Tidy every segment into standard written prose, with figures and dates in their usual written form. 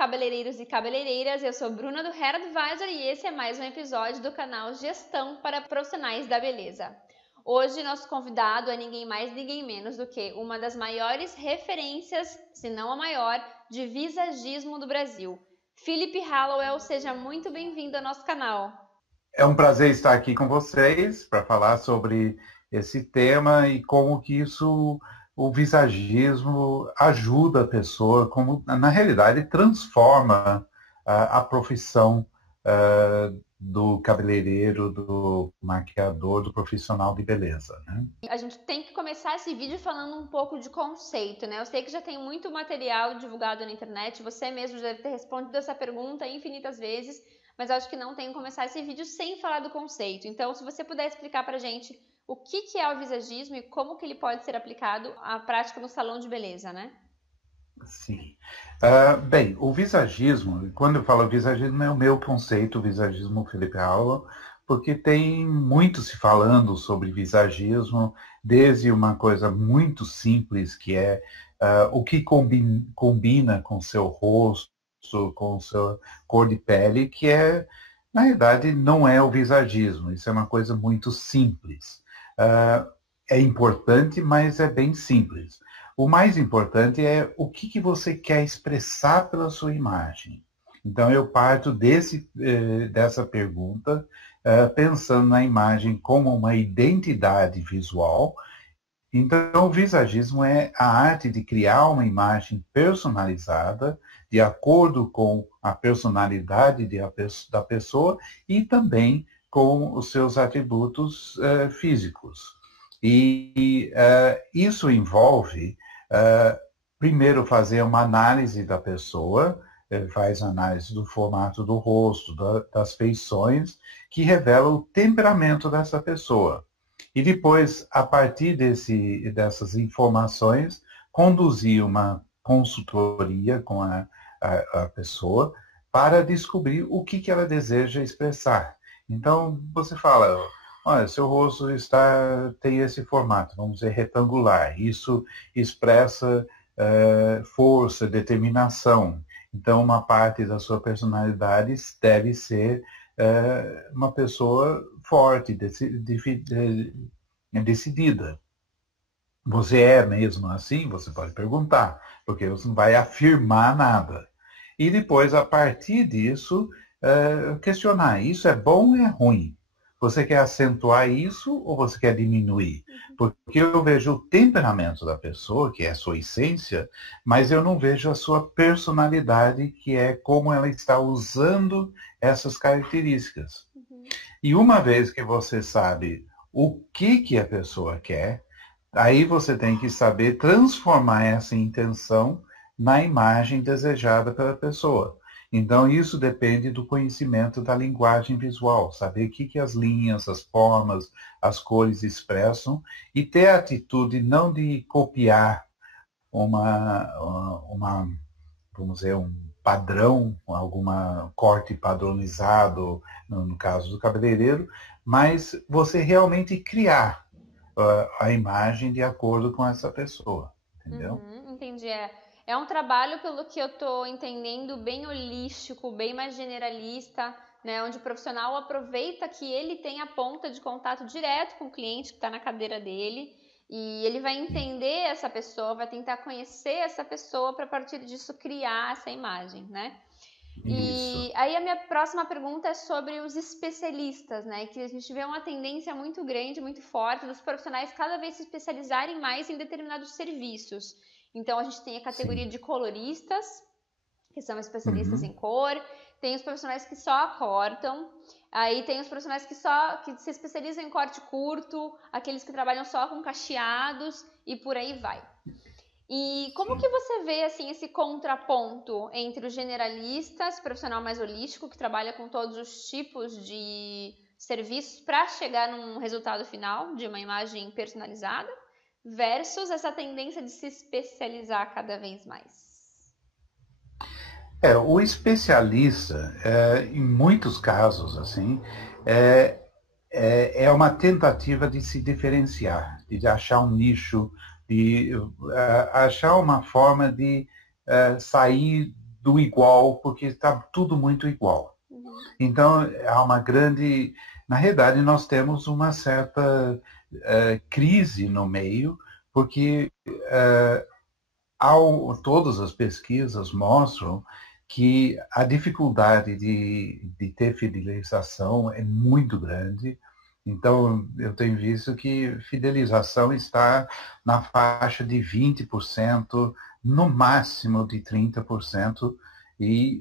cabeleireiros e cabeleireiras, eu sou Bruna do Hair Advisor e esse é mais um episódio do canal Gestão para Profissionais da Beleza. Hoje nosso convidado é ninguém mais, ninguém menos do que uma das maiores referências, se não a maior, de visagismo do Brasil. Felipe Hallowell, seja muito bem-vindo ao nosso canal. É um prazer estar aqui com vocês para falar sobre esse tema e como que o visagismo ajuda a pessoa, como na realidade transforma a profissão do cabeleireiro, do maquiador, do profissional de beleza, né? A gente tem que começar esse vídeo falando um pouco de conceito, né? Eu sei que já tem muito material divulgado na internet, você mesmo já deve ter respondido essa pergunta infinitas vezes, mas eu acho que não tem que começar esse vídeo sem falar do conceito. Então, se você puder explicar pra gente o que é o visagismo e como que ele pode ser aplicado à prática no salão de beleza, né? Sim. Bem, o visagismo, quando eu falo visagismo, é o meu conceito, o visagismo Felipe Hallowell, porque tem muito se falando sobre visagismo, desde uma coisa muito simples, que é o que combina com seu rosto, com sua cor de pele, que é, na verdade, não é o visagismo, isso é uma coisa muito simples. É importante, mas é bem simples. O mais importante é o que você quer expressar pela sua imagem. Então, eu parto dessa pergunta, pensando na imagem como uma identidade visual. Então, o visagismo é a arte de criar uma imagem personalizada, de acordo com a personalidade da pessoa e também com os seus atributos físicos. E isso envolve, primeiro, fazer uma análise da pessoa, faz análise do formato do rosto, das feições, que revela o temperamento dessa pessoa. E depois, a partir dessas informações, conduzir uma consultoria com a pessoa para descobrir o que ela deseja expressar. Então, você fala, olha, seu rosto tem esse formato, vamos dizer, retangular. Isso expressa força, determinação. Então, uma parte da sua personalidade deve ser uma pessoa forte, decidida. Você é mesmo assim? Você pode perguntar, porque você não vai afirmar nada. E depois, a partir disso, questionar, isso é bom ou é ruim? Você quer acentuar isso ou você quer diminuir? Porque eu vejo o temperamento da pessoa, que é a sua essência, mas eu não vejo a sua personalidade, que é como ela está usando essas características. E uma vez que você sabe o que a pessoa quer, aí você tem que saber transformar essa intenção na imagem desejada pela pessoa. Então, isso depende do conhecimento da linguagem visual, saber o que as linhas, as formas, as cores expressam e ter a atitude não de copiar vamos dizer, um padrão, alguma corte padronizado, no caso do cabeleireiro, mas você realmente criar a imagem de acordo com essa pessoa, entendeu? Entendi. É um trabalho, pelo que eu estou entendendo, bem holístico, bem mais generalista, né? Onde o profissional aproveita que ele tem a ponta de contato direto com o cliente que está na cadeira dele e ele vai entender essa pessoa, vai tentar conhecer essa pessoa para a partir disso criar essa imagem, né? Isso. E aí a minha próxima pergunta é sobre os especialistas, né? Que a gente vê uma tendência muito grande, muito forte dos profissionais cada vez se especializarem mais em determinados serviços. Então a gente tem a categoria de coloristas, que são especialistas em cor, tem os profissionais que só cortam, aí tem os profissionais que se especializam em corte curto, aqueles que trabalham só com cacheados e por aí vai. E como que você vê assim esse contraponto entre os generalistas, profissional mais holístico, que trabalha com todos os tipos de serviços para chegar num resultado final de uma imagem personalizada, versus essa tendência de se especializar cada vez mais? O especialista, em muitos casos, assim, é uma tentativa de se diferenciar, de achar um nicho, de achar uma forma de sair do igual, porque está tudo muito igual. Então, há uma grande... Na realidade, nós temos uma certa crise no meio, porque todas as pesquisas mostram que a dificuldade de ter fidelização é muito grande. Então, eu tenho visto que fidelização está na faixa de 20%, no máximo de 30%,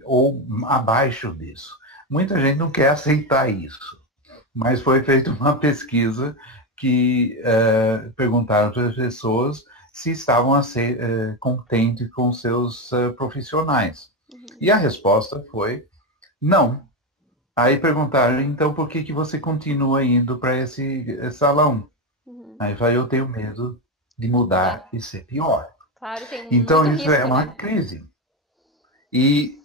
ou abaixo disso. Muita gente não quer aceitar isso, mas foi feita uma pesquisa que perguntaram para as pessoas se estavam contentes com seus profissionais. E a resposta foi não. Aí perguntaram, então, por que você continua indo para esse salão? Aí eu falei, eu tenho medo de mudar e ser pior. Claro, tem então, muito isso risco, é uma né? crise. E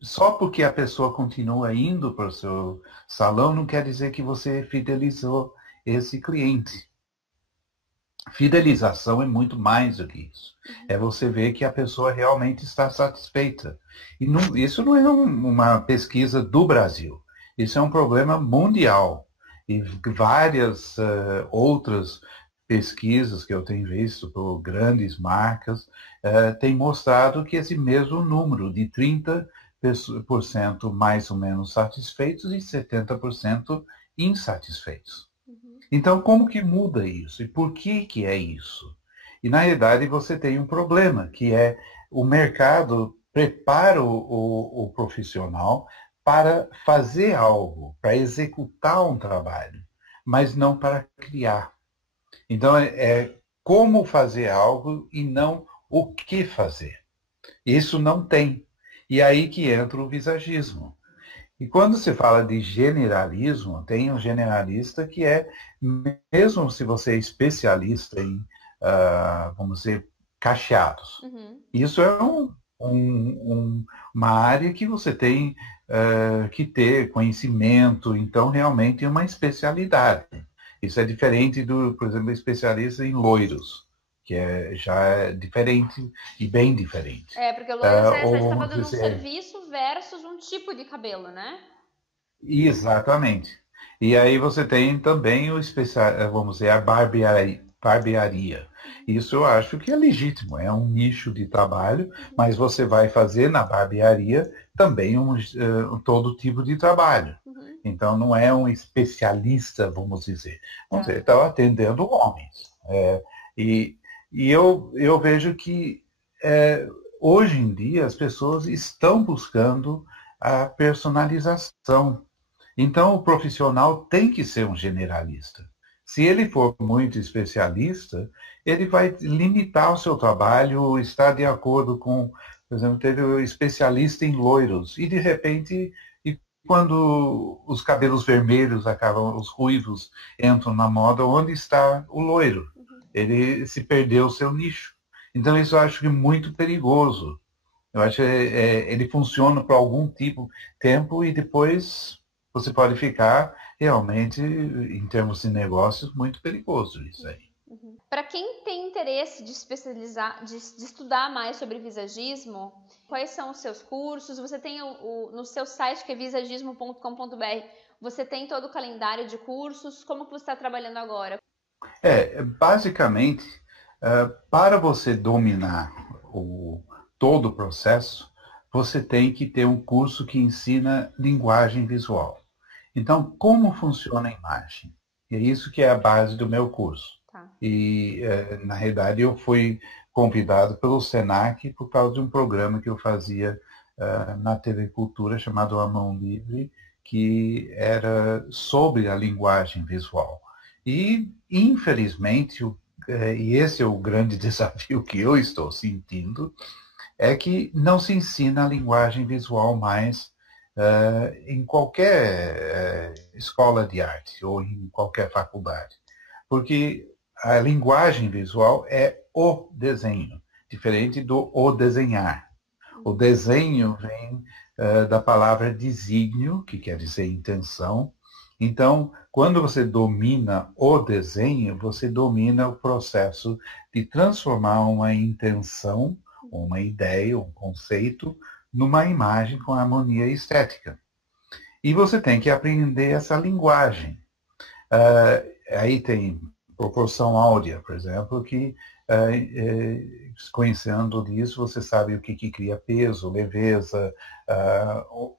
só porque a pessoa continua indo para o seu salão não quer dizer que você fidelizou esse cliente. Fidelização é muito mais do que isso. É você ver que a pessoa realmente está satisfeita. E isso não é uma pesquisa do Brasil. Isso é um problema mundial. E várias outras pesquisas que eu tenho visto por grandes marcas têm mostrado que esse mesmo número de 30% mais ou menos satisfeitos e 70% insatisfeitos. Então, como que muda isso? E por que é isso? E, na realidade, você tem um problema, que é o mercado prepara o profissional para fazer algo, para executar um trabalho, mas não para criar. Então, é como fazer algo e não o que fazer. Isso não tem. E aí que entra o visagismo. E quando se fala de generalismo, tem um generalista que mesmo se você é especialista em, vamos dizer, cacheados, isso é uma área que você tem que ter conhecimento, então realmente é uma especialidade. Isso é diferente por exemplo, especialista em loiros, que já é diferente e bem diferente. Porque o loiro você está fazendo um serviço versus um tipo de cabelo, né? Exatamente. E aí você tem também vamos dizer, a barbearia. Isso eu acho que é legítimo, é um nicho de trabalho, mas você vai fazer na barbearia também todo tipo de trabalho. Então não é um especialista, vamos dizer. Vamos dizer, está atendendo homens. E eu vejo que hoje em dia as pessoas estão buscando a personalização. Então, o profissional tem que ser um generalista. Se ele for muito especialista, ele vai limitar o seu trabalho, estar de acordo com, por exemplo, teve um especialista em loiros, e de repente, quando os cabelos vermelhos acabam, os ruivos entram na moda, onde está o loiro? Ele se perdeu o seu nicho. Então, isso eu acho que é muito perigoso. Eu acho que ele funciona por algum tempo e depois você pode ficar realmente, em termos de negócios, muito perigoso isso aí. Para quem tem interesse de especializar, de estudar mais sobre visagismo, quais são os seus cursos? Você tem no seu site, que é visagismo.com.br, você tem todo o calendário de cursos? Como que você está trabalhando agora? Basicamente, para você dominar todo o processo, você tem que ter um curso que ensina linguagem visual. Então, como funciona a imagem? E é isso que é a base do meu curso. Tá. E, na realidade, eu fui convidado pelo Senac por causa de um programa que eu fazia na TV Cultura chamado A Mão Livre, que era sobre a linguagem visual. E, infelizmente, e esse é o grande desafio que eu estou sentindo, é que não se ensina a linguagem visual mais em qualquer escola de arte ou em qualquer faculdade. Porque a linguagem visual é o desenho, diferente do o desenhar. O desenho vem da palavra desígnio, que quer dizer intenção. Então, quando você domina o desenho, você domina o processo de transformar uma intenção, uma ideia, um conceito, numa imagem com harmonia estética. E você tem que aprender essa linguagem. Aí tem proporção áurea, por exemplo, que conhecendo disso, você sabe o que cria peso, leveza,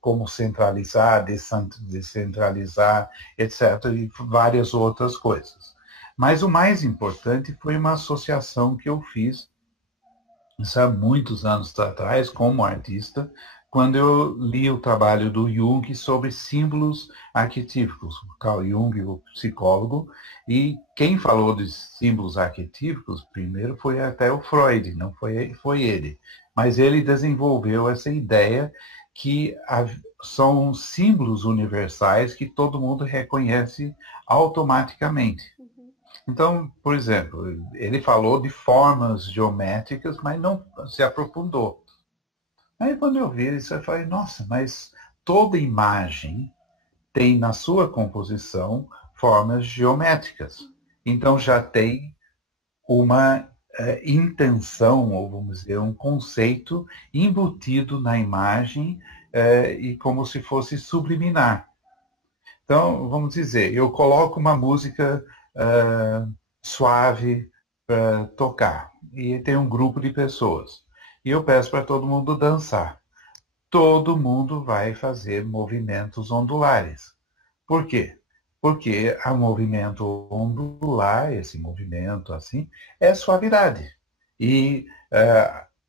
como centralizar, descentralizar, etc., e várias outras coisas. Mas o mais importante foi uma associação que eu fiz há muitos anos atrás, como artista, quando eu li o trabalho do Jung sobre símbolos arquetípicos. Carl Jung, o psicólogo, e quem falou de símbolos arquetípicos primeiro foi até o Freud, não foi ele. Mas ele desenvolveu essa ideia que são símbolos universais que todo mundo reconhece automaticamente. Então, por exemplo, ele falou de formas geométricas, mas não se aprofundou. Aí quando eu vi isso, eu falei, nossa, mas toda imagem tem na sua composição formas geométricas. Então já tem uma intenção, ou vamos dizer, um conceito embutido na imagem e como se fosse subliminar. Então, vamos dizer, eu coloco uma música suave para tocar e tem um grupo de pessoas. E eu peço para todo mundo dançar. Todo mundo vai fazer movimentos ondulares. Por quê? Porque o movimento ondular, esse movimento assim, é suavidade. E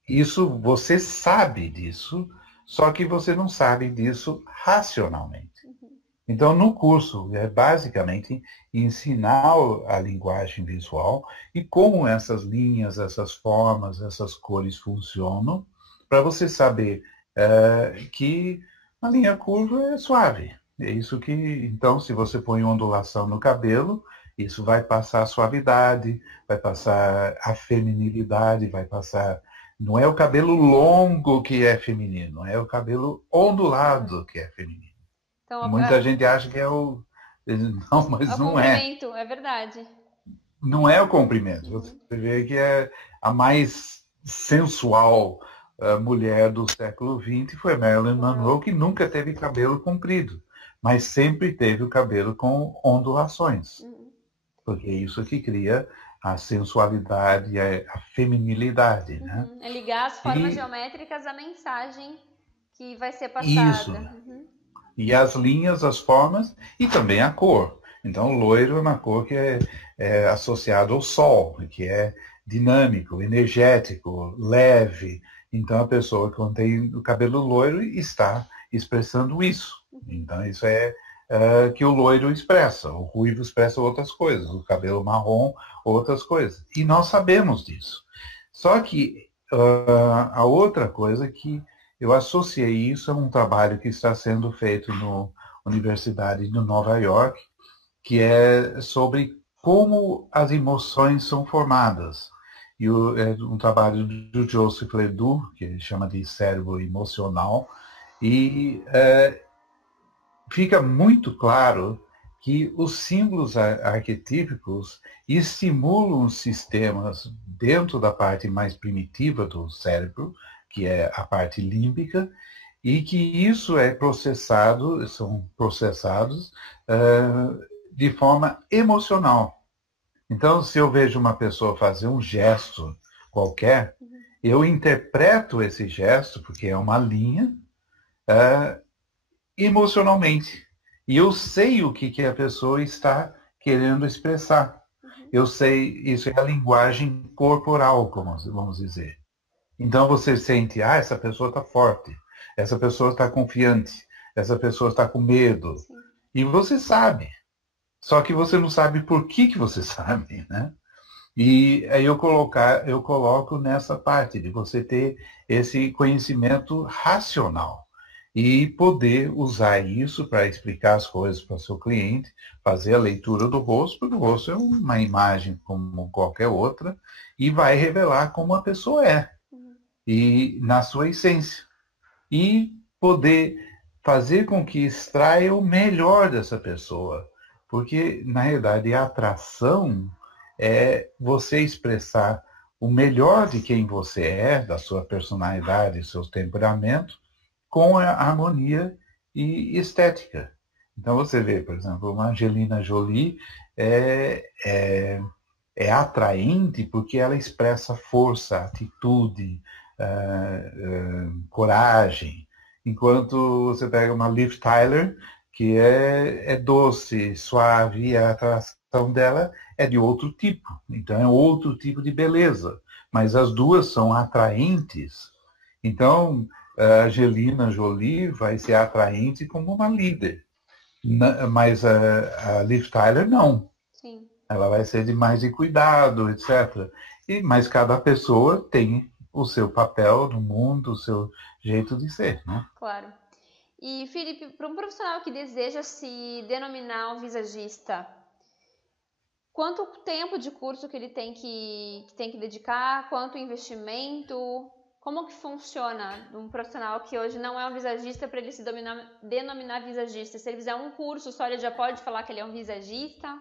isso, você sabe disso, só que você não sabe disso racionalmente. Então, no curso, é basicamente ensinar a linguagem visual e como essas linhas, essas formas, essas cores funcionam, para você saber que a linha curva é suave. É isso que, então, se você põe ondulação no cabelo, isso vai passar a suavidade, vai passar a feminilidade, vai passar... Não é o cabelo longo que é feminino, é o cabelo ondulado que é feminino. Então, muita gente acha que é o... Não, mas não é. O comprimento, é verdade. Não é o comprimento. Você vê que é a mais sensual mulher do século XX foi Marilyn Monroe, que nunca teve cabelo comprido, mas sempre teve o cabelo com ondulações. Porque é isso que cria a sensualidade e a feminilidade. Né? É ligar as formas geométricas à mensagem que vai ser passada. Isso. E as linhas, as formas e também a cor. Então, loiro é uma cor que é associada ao sol, que é dinâmico, energético, leve. Então, a pessoa que tem o cabelo loiro está expressando isso. Então, isso é que o loiro expressa. O ruivo expressa outras coisas. O cabelo marrom, outras coisas. E nós sabemos disso. Só que a outra coisa que eu associei isso a um trabalho que está sendo feito na Universidade de Nova York, que é sobre como as emoções são formadas. E é um trabalho do Joseph Ledoux, que ele chama de cérebro emocional, e fica muito claro que os símbolos arquetípicos estimulam sistemas dentro da parte mais primitiva do cérebro, que é a parte límbica, e que isso é processado, são processados de forma emocional. Então, se eu vejo uma pessoa fazer um gesto qualquer, eu interpreto esse gesto, porque é uma linha, emocionalmente. E eu sei o que a pessoa está querendo expressar. Eu sei, isso é a linguagem corporal, como vamos dizer. Então você sente, essa pessoa está forte, essa pessoa está confiante, essa pessoa está com medo. E você sabe. Só que você não sabe por que você sabe, né? E aí eu coloco nessa parte de você ter esse conhecimento racional e poder usar isso para explicar as coisas para o seu cliente, fazer a leitura do rosto, porque o rosto é uma imagem como qualquer outra e vai revelar como a pessoa é, e na sua essência. E poder fazer com que extraia o melhor dessa pessoa. Porque, na realidade, a atração é você expressar o melhor de quem você é, da sua personalidade, do seu temperamento, com a harmonia e estética. Então você vê, por exemplo, uma Angelina Jolie é, é, é atraente porque ela expressa força, atitude, coragem. Enquanto você pega uma Liv Tyler, que é doce, suave, e a atração dela é de outro tipo. Então é outro tipo de beleza. Mas as duas são atraentes. Então, a Angelina Jolie vai ser atraente como uma líder. Mas a Liv Tyler não. Sim. Ela vai ser de mais de cuidado, etc. Mas cada pessoa tem o seu papel no mundo, o seu jeito de ser, né? Claro. E, Felipe, para um profissional que deseja se denominar um visagista, quanto tempo de curso que ele tem que dedicar? Quanto investimento? Como que funciona um profissional que hoje não é um visagista para ele se denominar visagista? Se ele fizer um curso só, ele já pode falar que ele é um visagista?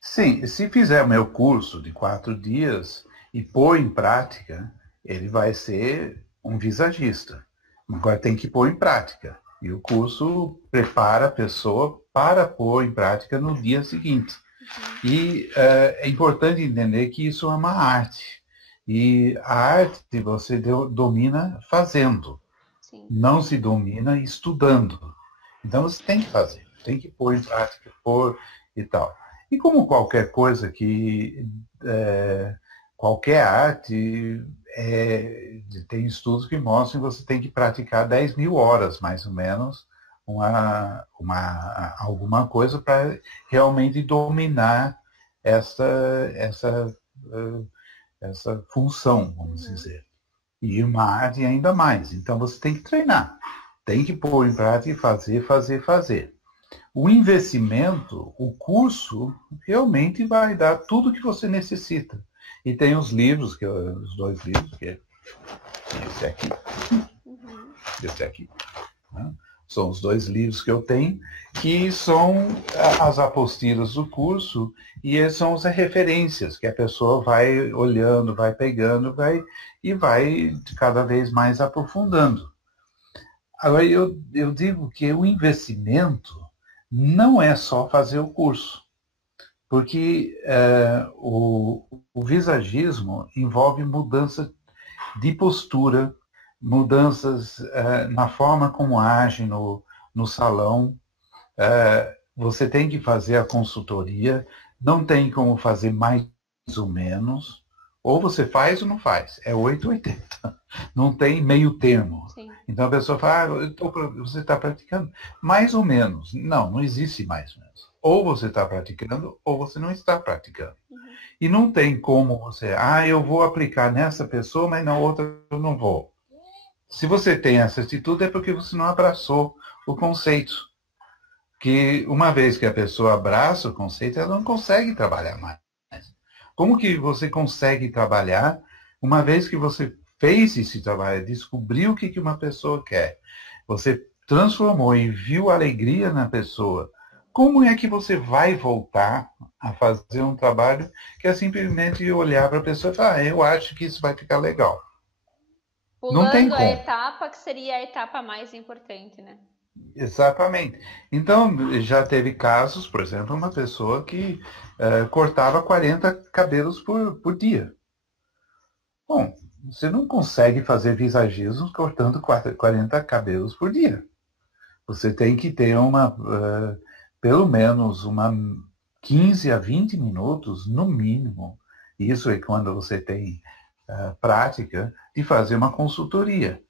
Sim, se fizer o meu curso de 4 dias e pôr em prática, ele vai ser um visagista. Agora tem que pôr em prática. E o curso prepara a pessoa para pôr em prática no dia seguinte. E é importante entender que isso é uma arte. E a arte você domina fazendo, Sim. não se domina estudando. Então você tem que fazer, tem que pôr em prática, pôr e tal. E como qualquer coisa qualquer arte, tem estudos que mostram que você tem que praticar 10 mil horas, mais ou menos, alguma coisa para realmente dominar essa, essa, essa função, vamos dizer. E uma arte ainda mais. Então você tem que treinar, tem que pôr em prática e fazer, fazer, fazer. O investimento, o curso, realmente vai dar tudo que você necessita. E tem os livros, os 2 livros, que é esse aqui, esse aqui. Né? São os 2 livros que eu tenho, que são as apostilas do curso, e são as referências que a pessoa vai olhando, vai pegando, e vai cada vez mais aprofundando. Agora, eu digo que o investimento não é só fazer o curso, porque o visagismo envolve mudança de postura, mudanças na forma como age no salão. Você tem que fazer a consultoria, não tem como fazer mais ou menos, ou você faz ou não faz, é 880. Não tem meio termo. Sim. Então a pessoa fala, você está praticando? Mais ou menos. Não existe mais ou menos. Ou você está praticando, ou você não está praticando. E não tem como você, eu vou aplicar nessa pessoa, mas na outra eu não vou. Se você tem essa atitude é porque você não abraçou o conceito. Que uma vez que a pessoa abraça o conceito, ela não consegue trabalhar mais. Como que você consegue trabalhar uma vez que você fez esse trabalho, descobriu o que uma pessoa quer, você transformou e viu alegria na pessoa, como é que você vai voltar a fazer um trabalho que é simplesmente olhar para a pessoa e falar, eu acho que isso vai ficar legal. Não tem Pulando a como. etapa que seria a etapa mais importante, né? Exatamente. Então, já teve casos, por exemplo, uma pessoa que cortava 40 cabelos por dia. Bom, você não consegue fazer visagismo cortando 40 cabelos por dia. Você tem que ter pelo menos 15 a 20 minutos, no mínimo. Isso é quando você tem prática de fazer uma consultoria.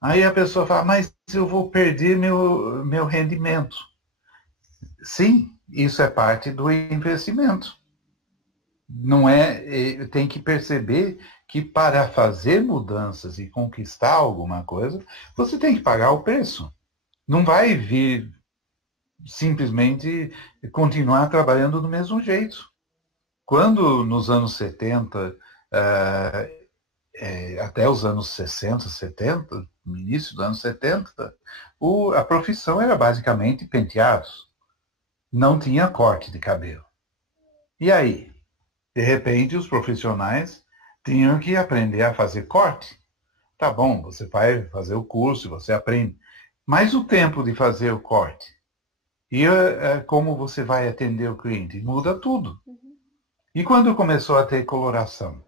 Aí a pessoa fala, mas eu vou perder meu rendimento. Sim, isso é parte do investimento. Não tem que perceber que para fazer mudanças e conquistar alguma coisa, você tem que pagar o preço. Não vai vir simplesmente continuar trabalhando do mesmo jeito. Quando nos anos 70, até os anos 60, 70, no início dos anos 70, a profissão era basicamente penteados. Não tinha corte de cabelo. E aí? De repente, os profissionais tinham que aprender a fazer corte. Tá bom, você vai fazer o curso, você aprende. Mas o tempo de fazer o corte e como você vai atender o cliente, muda tudo. Uhum. E quando começou a ter coloração?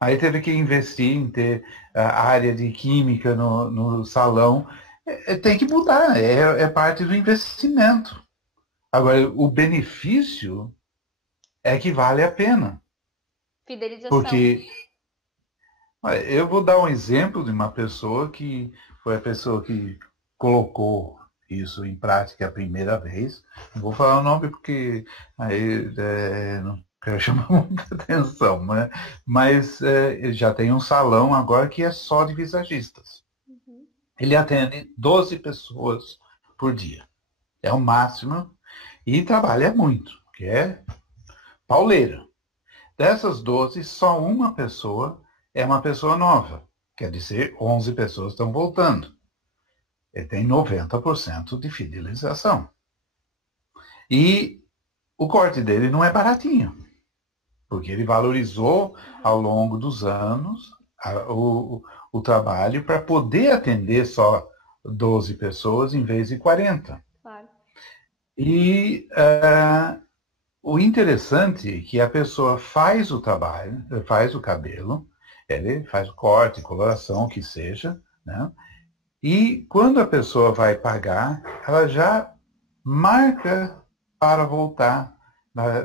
Aí teve que investir em ter a área de química no salão. Tem que mudar, é parte do investimento. Agora, o benefício é que vale a pena. Fidelização. Porque olha, eu vou dar um exemplo de uma pessoa que foi a pessoa que colocou isso em prática a primeira vez. Não vou falar o nome porque aí não quero chamar muita atenção, né? Mas ele já tem um salão agora que é só de visagistas. Uhum. Ele atende 12 pessoas por dia. É o máximo e trabalha muito, que é pauleira. Dessas 12, só uma pessoa é uma pessoa nova. Quer dizer, 11 pessoas estão voltando. Ele tem 90% de fidelização. E o corte dele não é baratinho, porque ele valorizou ao longo dos anos o trabalho para poder atender só 12 pessoas em vez de 40. Claro. E o interessante é que a pessoa faz o trabalho, faz o cabelo, ele faz o corte, coloração, o que seja, né? E quando a pessoa vai pagar, ela já marca para voltar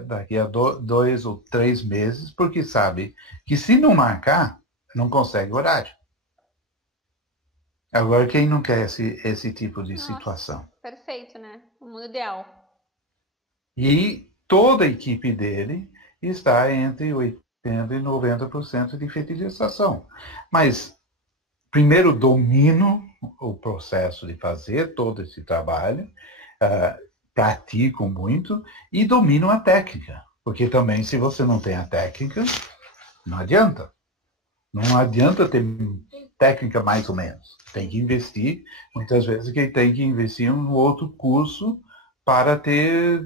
daqui a 2 ou 3 meses, porque sabe que se não marcar, não consegue horário. Agora, quem não quer esse tipo de situação? Perfeito, né? O mundo ideal. E toda a equipe dele está entre 80% e 90% de fidelização. Mas, primeiro, domino o processo de fazer todo esse trabalho, pratico muito e domino a técnica. Porque também, se você não tem a técnica, não adianta. Não adianta ter técnica mais ou menos. Tem que investir, muitas vezes que tem que investir em um outro curso para ter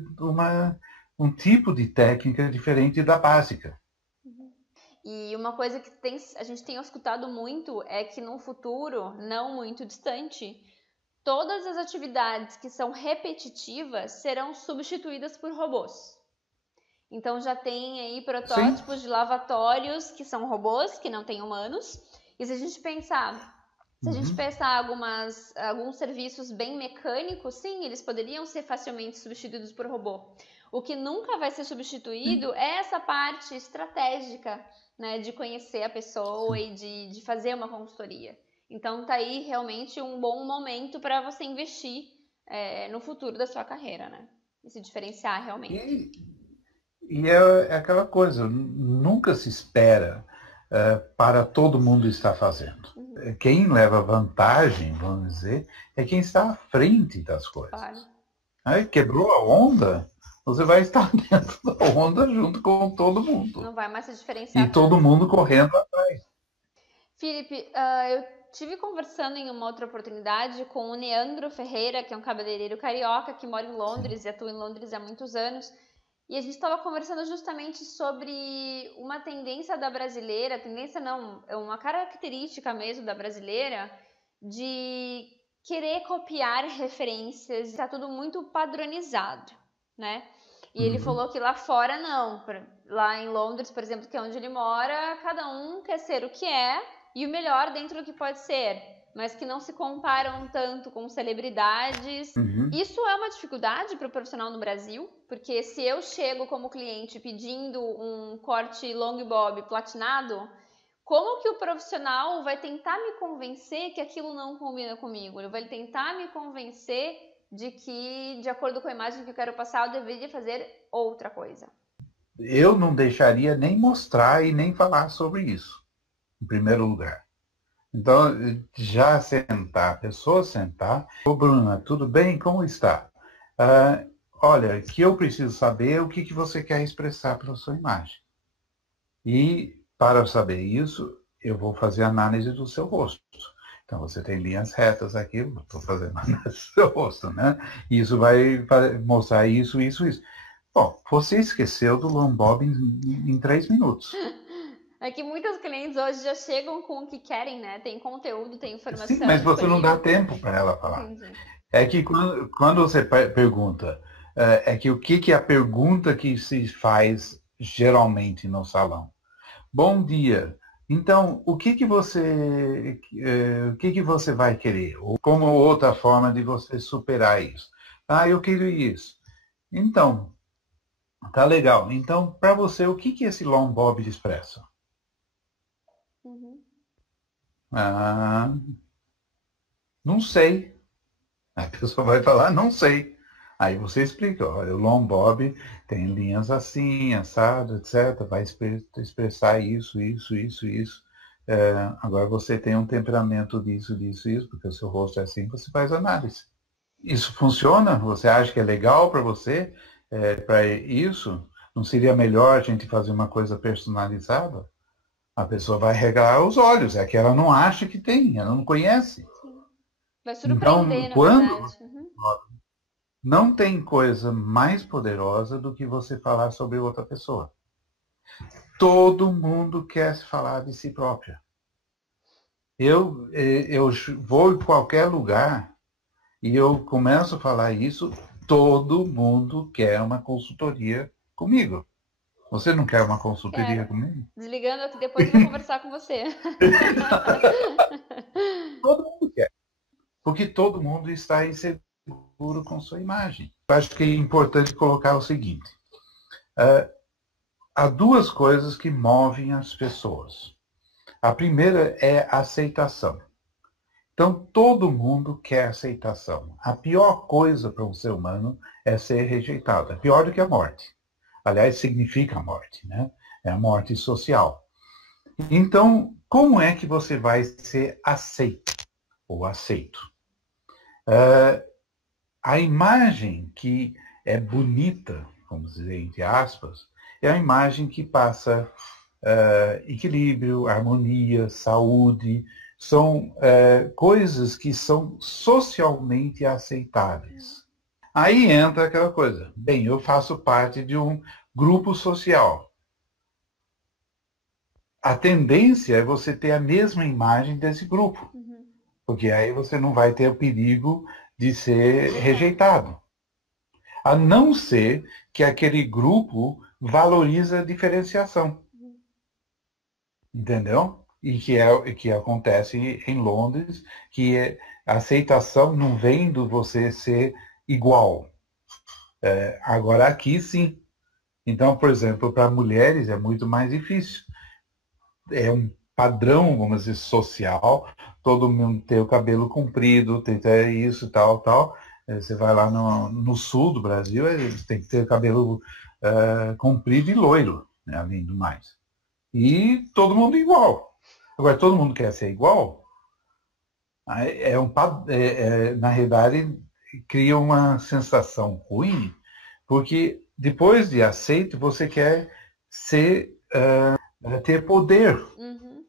um tipo de técnica diferente da básica. E uma coisa que a gente tem escutado muito é que num futuro não muito distante, todas as atividades que são repetitivas serão substituídas por robôs. Então já tem aí protótipos de lavatórios que são robôs, que não têm humanos. E se a gente pensar alguns serviços bem mecânicos, sim, eles poderiam ser facilmente substituídos por robô. O que nunca vai ser substituído é essa parte estratégica, né, de conhecer a pessoa e de fazer uma consultoria. Então tá aí realmente um bom momento para você investir no futuro da sua carreira, né? E se diferenciar realmente. E é aquela coisa, nunca se espera para todo mundo estar fazendo. Uhum. Quem leva vantagem, vamos dizer, é quem está à frente das coisas. Claro. Aí quebrou a onda, você vai estar dentro da onda junto com todo mundo. Não vai mais se diferenciar. E todo mundo correndo atrás. Felipe, eu tive conversando em uma outra oportunidade com o Neandro Ferreira, que é um cabeleireiro carioca que mora em Londres e atua em Londres há muitos anos. E a gente estava conversando justamente sobre uma tendência da brasileira, tendência não, é uma característica mesmo da brasileira de querer copiar referências, está tudo muito padronizado, né? E ele falou que lá fora não, lá em Londres, por exemplo, que é onde ele mora, cada um quer ser o que é e o melhor dentro do que pode ser, mas que não se comparam tanto com celebridades. Isso é uma dificuldade para o profissional no Brasil, porque se eu chego como cliente pedindo um corte long bob platinado, como que o profissional vai tentar me convencer que aquilo não combina comigo? Ele vai tentar me convencer de que, de acordo com a imagem que eu quero passar, eu deveria fazer outra coisa. Eu não deixaria nem mostrar e nem falar sobre isso, em primeiro lugar. Então, já sentar, a pessoa sentar, ô Bruna, tudo bem? Como está? Olha, que eu preciso saber o que você quer expressar pela sua imagem. E, para saber isso, eu vou fazer análise do seu rosto. Então, você tem linhas retas aqui, eu estou fazendo análise do seu rosto, né? Isso vai mostrar isso, isso, isso. Bom, você esqueceu do long bob em 3 minutos. É que muitos clientes hoje já chegam com o que querem, né? Tem conteúdo, tem informação Sim, mas você não dá disponível. tempo para ela falar. Entendi. É que quando você pergunta, é que o que é a pergunta que se faz geralmente no salão? Bom dia. Então, o que que você vai querer? Ou como outra forma de você superar isso? Ah, eu quero isso. Então, tá legal. Então, para você, o que que é esse long bob de expresso? Uhum. Ah, não sei. A pessoa vai falar, não sei. Aí você explica, olha, o long bob tem linhas assim, assado, etc. Vai expressar isso, isso, isso, isso. Agora você tem um temperamento disso, disso, isso, porque o seu rosto é assim, você faz análise. Isso funciona? Você acha que é legal para você? Para isso? Não seria melhor a gente fazer uma coisa personalizada? A pessoa vai regalar os olhos, é que ela não acha que tem, ela não conhece. Sim. Vai Então, surpreender, na quando verdade. Uhum. não tem coisa mais poderosa do que você falar sobre outra pessoa. Todo mundo quer se falar de si própria. Eu vou em qualquer lugar e eu começo a falar isso, todo mundo quer uma consultoria comigo. Você não quer uma consultoria Quero. comigo? Desligando aqui depois eu vou conversar com você. Todo mundo quer. Porque todo mundo está inseguro com sua imagem. Eu acho que é importante colocar o seguinte: há duas coisas que movem as pessoas. A primeira é a aceitação. Então, todo mundo quer aceitação. A pior coisa para um ser humano é ser rejeitado. É pior do que a morte. Aliás, significa a morte, né? É a morte social. Então, como é que você vai ser aceito ou aceito? A imagem que é bonita, vamos dizer, entre aspas, é a imagem que passa equilíbrio, harmonia, saúde, são coisas que são socialmente aceitáveis. Aí entra aquela coisa, bem, eu faço parte de um grupo social. A tendência é você ter a mesma imagem desse grupo, Uhum. porque aí você não vai ter o perigo de ser rejeitado. A não ser que aquele grupo valoriza a diferenciação. Entendeu? E que é o que acontece em Londres, que a aceitação não vem do você ser igual. Agora aqui sim. Então, por exemplo, para mulheres é muito mais difícil. É um padrão, vamos dizer, social, todo mundo ter o cabelo comprido, ter isso, tal, tal. Você vai lá no sul do Brasil, tem que ter o cabelo comprido e loiro, né, além do mais. E todo mundo igual. Agora, todo mundo quer ser igual? Na realidade, cria uma sensação ruim, porque depois de aceito, você quer ter poder, Uhum.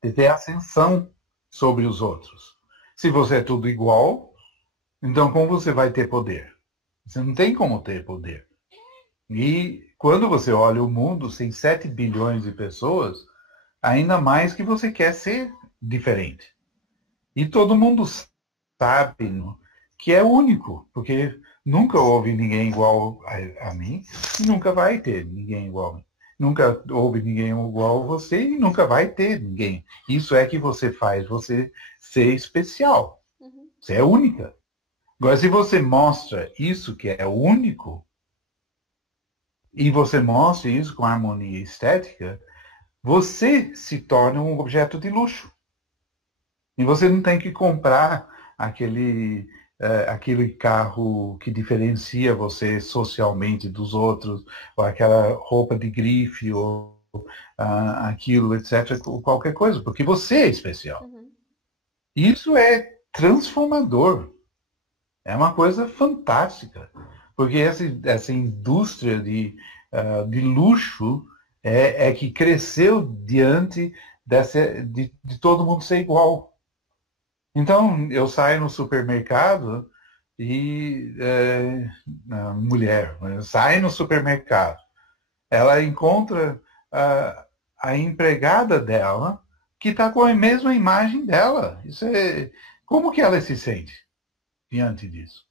ter ascensão sobre os outros. Se você é tudo igual, então como você vai ter poder? Você não tem como ter poder. E quando você olha o mundo, tem 7 bilhões de pessoas, ainda mais que você quer ser diferente. E todo mundo sabe que é único, porque nunca houve ninguém igual a mim e nunca vai ter ninguém igual a mim. Nunca houve ninguém igual a você e nunca vai ter ninguém. Isso é que você faz você ser especial. Uhum. Você é única. Agora, se você mostra isso que é único, e você mostra isso com harmonia estética, você se torna um objeto de luxo. E você não tem que comprar aquele carro que diferencia você socialmente dos outros, ou aquela roupa de grife, ou aquilo, etc., qualquer coisa, porque você é especial. Uhum. Isso é transformador. É uma coisa fantástica, porque essa indústria de luxo que cresceu diante de todo mundo ser igual. Então, eu saio no supermercado e mulher sai no supermercado. Ela encontra a empregada dela que está com a mesma imagem dela. Como que ela se sente diante disso?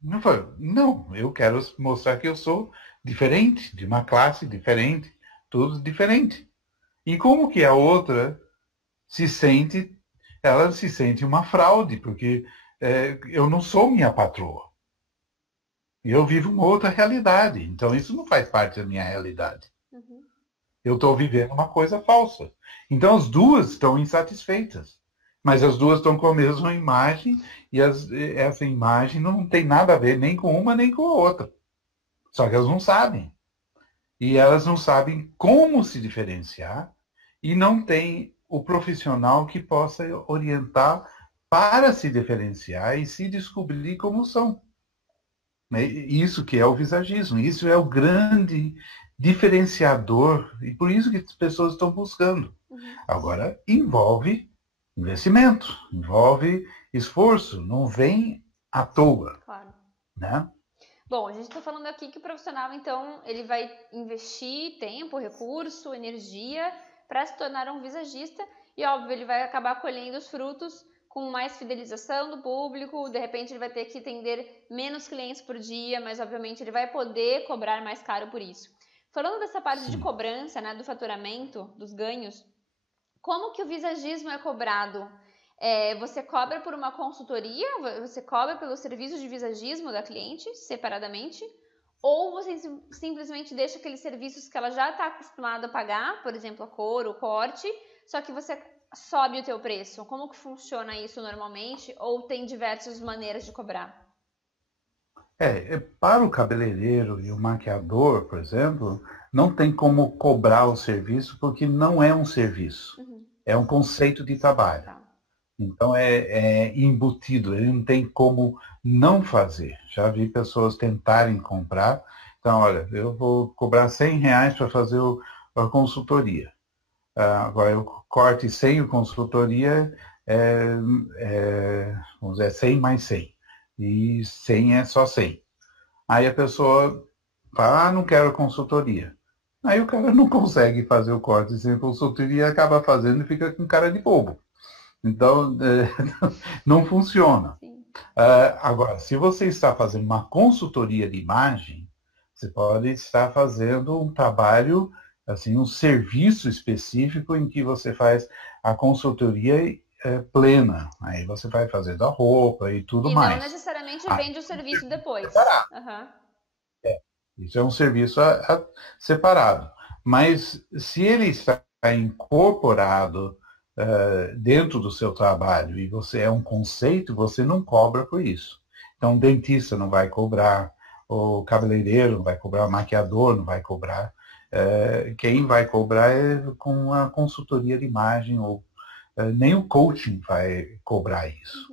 Não foi, não, eu quero mostrar que eu sou diferente, de uma classe diferente, tudo diferente. E como que a outra se sente, ela se sente uma fraude, porque eu não sou minha patroa. Eu vivo uma outra realidade, então isso não faz parte da minha realidade. Uhum. Eu estou vivendo uma coisa falsa. Então as duas estão insatisfeitas. Mas as duas estão com a mesma imagem e essa imagem não tem nada a ver nem com uma nem com a outra. Só que elas não sabem. E elas não sabem como se diferenciar e não tem o profissional que possa orientar para se diferenciar e se descobrir como são. Isso que é o visagismo, isso é o grande diferenciador e por isso que as pessoas estão buscando. Agora, envolve investimento, envolve esforço, não vem à toa. Claro. Né? Bom, a gente está falando aqui que o profissional, então, ele vai investir tempo, recurso, energia para se tornar um visagista e, óbvio, ele vai acabar colhendo os frutos com mais fidelização do público, de repente ele vai ter que atender menos clientes por dia, mas, obviamente, ele vai poder cobrar mais caro por isso. Falando dessa parte de cobrança, né, do faturamento, dos ganhos, como que o visagismo é cobrado? Você cobra por uma consultoria? Você cobra pelo serviço de visagismo da cliente, separadamente? Ou você simplesmente deixa aqueles serviços que ela já está acostumada a pagar, por exemplo, a cor, o corte, só que você sobe o teu preço? Como que funciona isso normalmente? Ou tem diversas maneiras de cobrar? Para o cabeleireiro e o maquiador, por exemplo, não tem como cobrar o serviço porque não é um serviço. É um conceito de trabalho. Tá. Então é embutido, ele não tem como não fazer. Já vi pessoas tentarem comprar. Então, olha, eu vou cobrar R$100 para fazer a consultoria. Agora, o corte sem a consultoria vamos dizer, 100 mais 100. E 100 é só 100. Aí a pessoa fala, não quero consultoria. Aí o cara não consegue fazer o corte sem consultoria, acaba fazendo e fica com cara de bobo. Então, não funciona. Agora, se você está fazendo uma consultoria de imagem, você pode estar fazendo um trabalho, assim, um serviço específico em que você faz a consultoria plena. Aí você vai fazendo a roupa e tudo mais. E não necessariamente vende o serviço depois. Isso é um serviço separado. Mas se ele está incorporado dentro do seu trabalho e você é um conceito, você não cobra por isso. Então, o dentista não vai cobrar, o cabeleireiro não vai cobrar, o maquiador não vai cobrar. Quem vai cobrar é com a consultoria de imagem ou nem o coaching vai cobrar isso.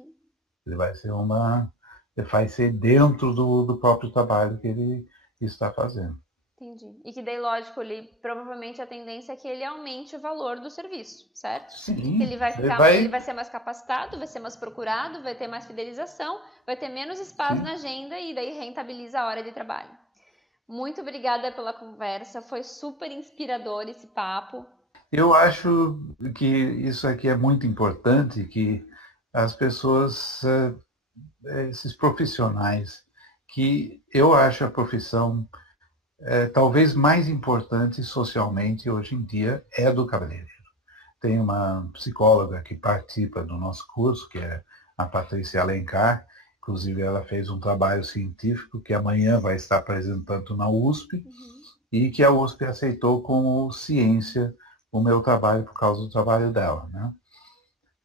Ele vai ser dentro do próprio trabalho que ele está fazendo. Entendi. E que daí, lógico, provavelmente a tendência é que ele aumente o valor do serviço, certo? Sim. Ele vai ser mais capacitado, vai ser mais procurado, vai ter mais fidelização, vai ter menos espaço na agenda e daí rentabiliza a hora de trabalho. Muito obrigada pela conversa, foi super inspirador esse papo. Eu acho que isso aqui é muito importante, que as pessoas, esses profissionais, que eu acho a profissão talvez mais importante socialmente hoje em dia é a do cabeleireiro. Tem uma psicóloga que participa do nosso curso, que é a Patrícia Alencar, inclusive ela fez um trabalho científico que amanhã vai estar apresentando na USP, e que a USP aceitou como ciência o meu trabalho por causa do trabalho dela, né?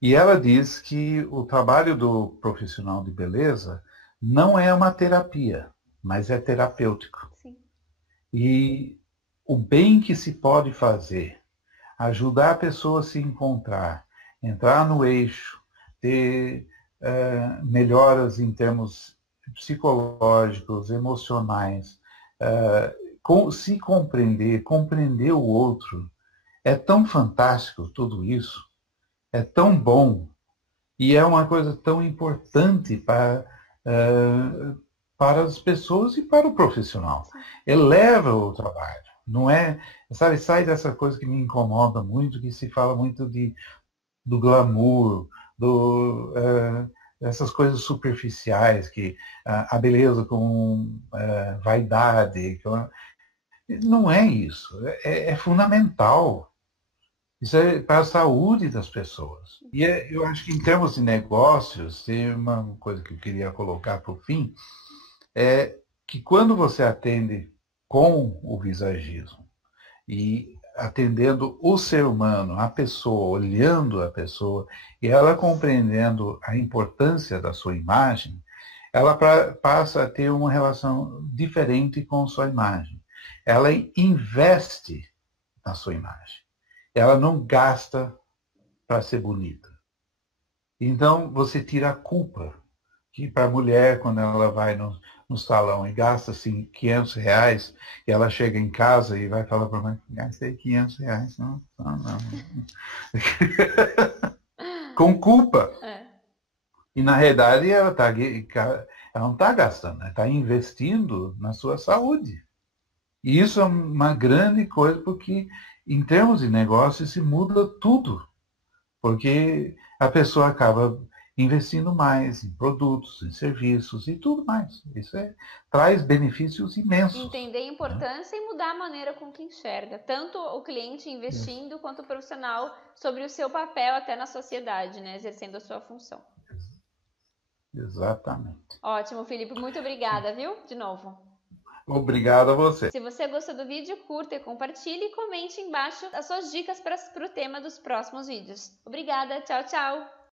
E ela diz que o trabalho do profissional de beleza não é uma terapia, mas é terapêutico. Sim. E o bem que se pode fazer, ajudar a pessoa a se encontrar, entrar no eixo, ter melhoras em termos psicológicos, emocionais, se compreender o outro, é tão fantástico tudo isso, é tão bom e é uma coisa tão importante para as pessoas e para o profissional. Eleva o trabalho. Não é, sabe, sai dessa coisa que me incomoda muito, que se fala muito do glamour, dessas coisas superficiais, que a beleza com vaidade. Não é isso. É fundamental. Isso é para a saúde das pessoas. E eu acho que em termos de negócios, tem uma coisa que eu queria colocar para o fim, é que quando você atende com o visagismo e atendendo o ser humano, a pessoa, olhando a pessoa, e ela compreendendo a importância da sua imagem, ela passa a ter uma relação diferente com sua imagem. Ela investe na sua imagem. Ela não gasta para ser bonita. Então, você tira a culpa. Que para a mulher, quando ela vai no salão e gasta assim, R$ 500, e ela chega em casa e vai falar para a mãe, gastei R$ 500. Não. Com culpa. E, na realidade, ela não está gastando, ela está investindo na sua saúde. E isso é uma grande coisa, porque, em termos de negócio, se muda tudo. Porque a pessoa acaba investindo mais em produtos, em serviços e tudo mais. Isso traz benefícios imensos. Entender a importância, né? E mudar a maneira com que enxerga. Tanto o cliente investindo, quanto o profissional sobre o seu papel até na sociedade, né? Exercendo a sua função. Exatamente. Ótimo, Felipe. Muito obrigada, viu? De novo. Obrigado a você. Se você gostou do vídeo, curta e compartilhe e comente embaixo as suas dicas para o tema dos próximos vídeos. Obrigada, tchau, tchau!